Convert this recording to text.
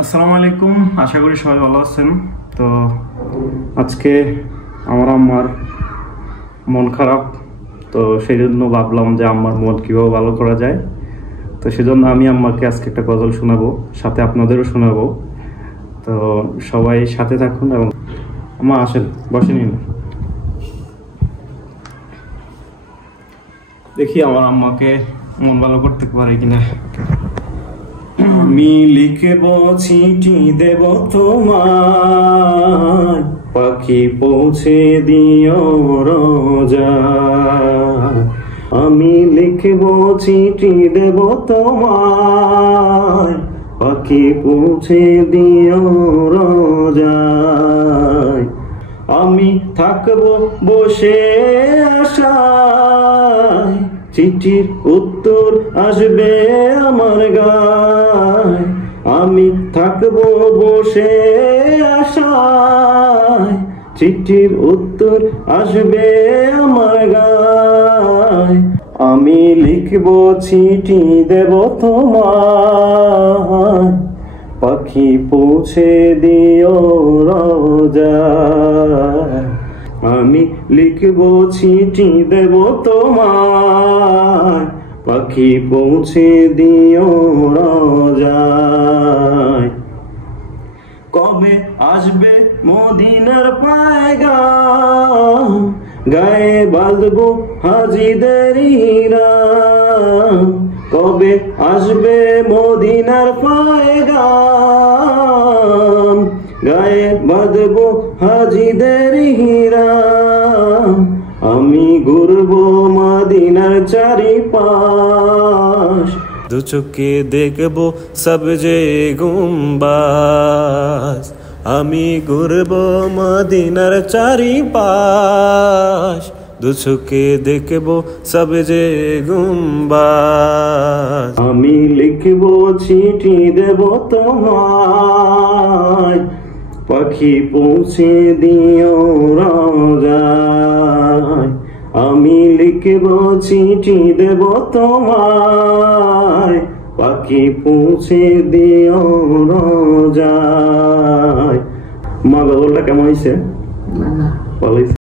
আসসালামু আলাইকুম, আশা করি সবাই ভালো আছেন। তো আজকে আমার আম্মার মন খারাপ, তো সেই জন্য ভাবলাম যে আম্মার মন কীভাবে ভালো করা যায়। তো সেজন্য আমি আম্মাকে আজকে একটা গজল শোনাবো, সাথে আপনাদেরও শোনাবো। তো সবাই সাথে থাকুন এবং আম্মা আসেন, বসে নিন। দেখি আমার আম্মাকে মন ভালো করতে পারে কিনা। আমি লিখব চিঠি দেব তোমায়, পাখি পৌঁছে দিও রোজায়। আমি লিখব চিঠি দেব তোমায়, পাখি পৌঁছে দিও রোজায়। আমি থাকবো বসে আশায়, চিঠির উত্তর আসবে আমার গায়। আমি থাকবো বসে আশায়, চিঠির উত্তর আসবে আমার গায়। আমি লিখবো চিঠি দেব তোমায়, পাখি পৌঁছে দিও রোজায়। আমি লিখবো চিঠি দেব তোমায়, পাখি পৌঁছে দিও রোজায়। কবে আসবে মদিনার পায়গাম, গায়ে বাঁধবো হাজিদের হিরাম। কবে আসবে মদিনার পায়গাম, গায়ে বাঁধবো হাজিদের হিরাম। আমি ঘুরবো মদিনার চারিপাশ, দু চোখে দেখবো সবজে গুম্বাজ। আমি ঘুরবো মদিনার চারিপাশ, দু চোখে দেখবো সবজে গুম্বাজ। আমি লিখবো চিঠি দেব তোমায়, পাখি পৌঁছে দিও রোজায়। আমি লিখবো চিঠি দেব তোমায়, পাখি পৌঁছে দিও রোজায়। মা গজলটা কেমন হয়েছে? ভালো হয়েছে।